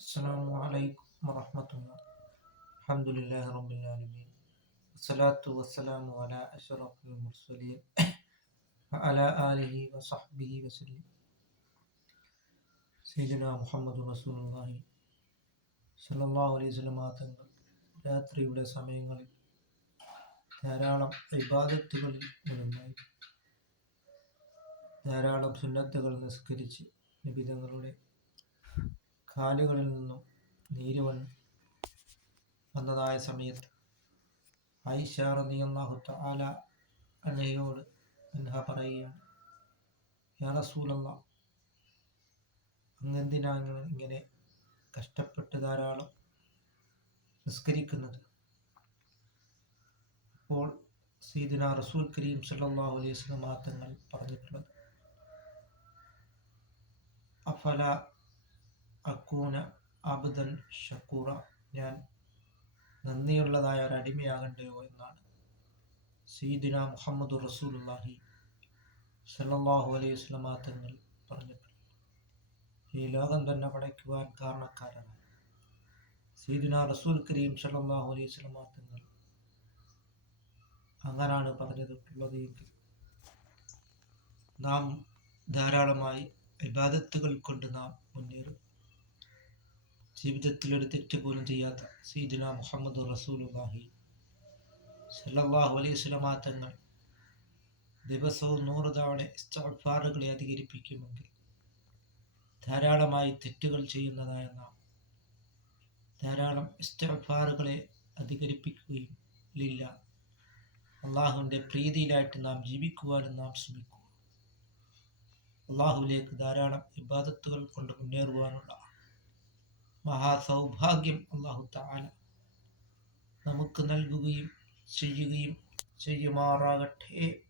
السلام عليكم ورحمة الله الحمد لله رب العالمين والصلاة والسلام على أشرف المرسلين وعلى آله وصحبه وسلم സീദന മുഹമ്മദ് റസൂലുള്ളാഹി സല്ലല്ലാഹു അലൈഹി വസല്ലം തങ്ങൾ രാത്രിയുടെ സമയങ്ങളിൽ ധാരാളം ഇബാദത്തുകളിൽ മുഴുമായി ധാരാളം സുന്നത്തുകൾ നിസ്കരിച്ച് നിബിതങ്ങളുടെ കാലുകളിൽ നിന്നും നീര് വന്ന് വന്നതായ സമയത്ത് ഐഷ റളിയല്ലാഹു തആല അൻഹ പറയുകയാണ് യാ റസൂലല്ലാ ഇങ്ങനെ കഷ്ടപ്പെട്ട് ധാരാളം നിസ്കരിക്കുന്നത്? അപ്പോൾ സീദിന റസൂൽ കരീം സല്ലല്ലാഹു അലൈഹി വസല്ലം തങ്ങൾ പറഞ്ഞിട്ടുള്ളത് അഫല അക്കൂന അബ്ദൻ ഷക്കൂറ. ഞാൻ നന്ദിയുള്ളതായ ഒരു അടിമയാകണ്ടയോ എന്നാണ്. സീദിന മുഹമ്മദ് റസൂലുള്ളാഹി സല്ലാഹു അലൈഹി വസല്ലം തങ്ങൾ പറഞ്ഞിട്ടുണ്ട്. ഈ ലോകം തന്നെ പടയ്ക്കുവാൻ കാരണക്കാരാണ്. സീദിന റസൂൽ കരീം സല്ലാഹു അലൈഹി വസല്ലം തങ്ങൾ അങ്ങനാണ് പറഞ്ഞിട്ടുള്ളത് എങ്കിൽ നാം ധാരാളമായി ഇബാദത്തുകൾ കൊണ്ട് നാം മുന്നേറും. ജീവിതത്തിൽ ഒരു തെറ്റ് പോലും ചെയ്യാത്ത സീദിന മുഹമ്മദ് റസൂലുല്ലാഹി സല്ലല്ലാഹു അലൈഹി വസല്ലം തങ്ങൾ ദിവസവും നൂറ് തവണ ഇസ്തഗ്ഫാറുകളെ അധികരിപ്പിക്കുമെങ്കിൽ ധാരാളമായി തെറ്റുകൾ ചെയ്യുന്നതായ നാം ധാരാളം ഇസ്തഗ്ഫാറുകളെ അധികരിപ്പിക്കുകയും ഇല്ല അള്ളാഹുവിന്റെ പ്രീതിയിലായിട്ട് നാം ജീവിക്കുവാനും നാം ശ്രമിക്കുക. അള്ളാഹുവിലേക്ക് ധാരാളം ഇബാദത്തുകൾ കൊണ്ട് മുന്നേറുവാനുള്ള മഹാസൗഭാഗ്യം അള്ളാഹു താല നമുക്ക് നൽകുകയും ചെയ്യുകയും ചെയ്യുമാറാകട്ടെ.